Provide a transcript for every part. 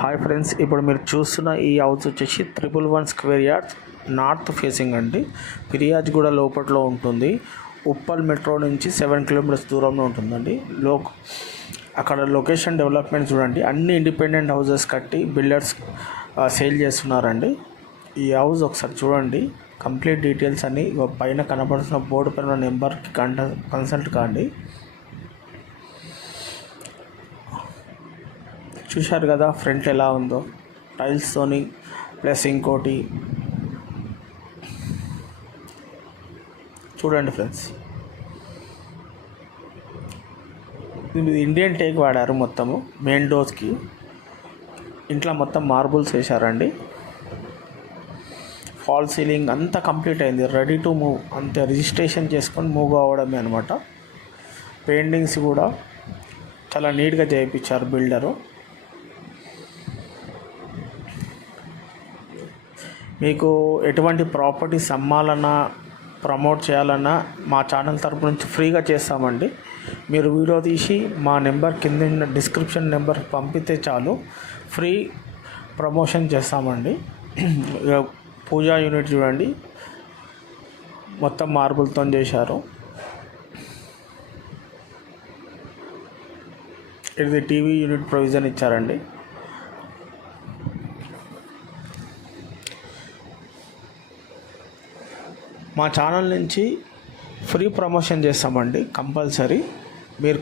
Hi friends, ఇప్పుడు మీరు చూస్తున్న ఈ హౌస్ వచ్చేసి 111 స్క్వేర్ యార్డ్స్ నార్త్ ఫేసింగ్ అండి. ఫిర్యాజ్గూడ లోపట్లో ఉంటుంది. ఉప్పల్ మెట్రో నుంచి 7 కిలోమీటర్స్ దూరంలో ఉంటుందండి. అక్కడ లొకేషన్ డెవలప్మెంట్ చూడండి. అన్ని ఇండిపెండెంట్ హౌసెస్ కట్టి బిల్డర్స్ సేల్ చేస్తున్నారండి. ఈ హౌస్ ఒకసారి చూడండి. కంప్లీట్ డీటెయిల్స్ అన్నీ పైన కనబడుతున్న బోర్డు పైన నెంబర్కి కన్సల్ట్ కాండి. చూశారు కదా ఫ్రంట్ ఎలా ఉందో, టైల్స్తోని. ప్లస్ ఇంకోటి చూడండి ఫ్రెండ్స్, ఇది ఇండియన్ టేక్ వాడారు మొత్తము. మెయిన్ డోర్స్కి ఇంట్లో మొత్తం మార్బుల్స్ వేశారండి. ఫాల్ సీలింగ్ అంతా కంప్లీట్ అయింది, రెడీ టు మూవ్. అంతే, రిజిస్ట్రేషన్ చేసుకొని మూవ్ అవ్వడమే అనమాట. పెయింటింగ్స్ కూడా చాలా నీట్గా చేయించారు బిల్డరు. మీకు ఎటువంటి ప్రాపర్టీస్ అమ్మాలన్నా ప్రమోట్ చేయాలన్నా మా ఛానల్ తరపు నుంచి ఫ్రీగా చేస్తామండి. మీరు వీడియో తీసి మా నెంబర్ కింద డిస్క్రిప్షన్ నెంబర్ పంపితే చాలు, ఫ్రీ ప్రమోషన్ చేస్తామండి. పూజా యూనిట్ చూడండి, మొత్తం మార్బుల్తో చేశారు. ఇది టీవీ యూనిట్ ప్రొవిజన్ ఇచ్చారండి. మా ఛానల్ నుంచి ఫ్రీ ప్రమోషన్ చేస్తామండి కంపల్సరీ. మీరు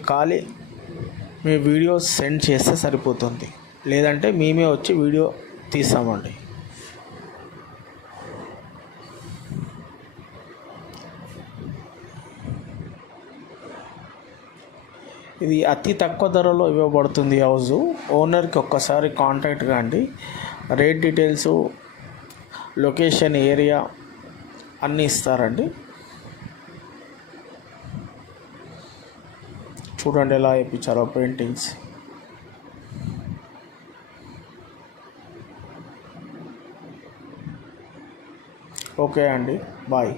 మీ వీడియోస్ సెండ్ చేస్తే సరిపోతుంది, లేదంటే మేమే వచ్చి వీడియో తీస్తామండి. ఇది అతి తక్కువ ధరలో ఇవ్వబడుతుంది హౌస్. ఓనర్కి ఒక్కసారి కాంటాక్ట్ కాండి. రేట్ డీటెయిల్స్, లొకేషన్, ఏరియా అన్నీ ఇస్తారండి. చూడండి ఎలా వేయించారో పెయింటింగ్స్. ఓకే అండి, బాయ్.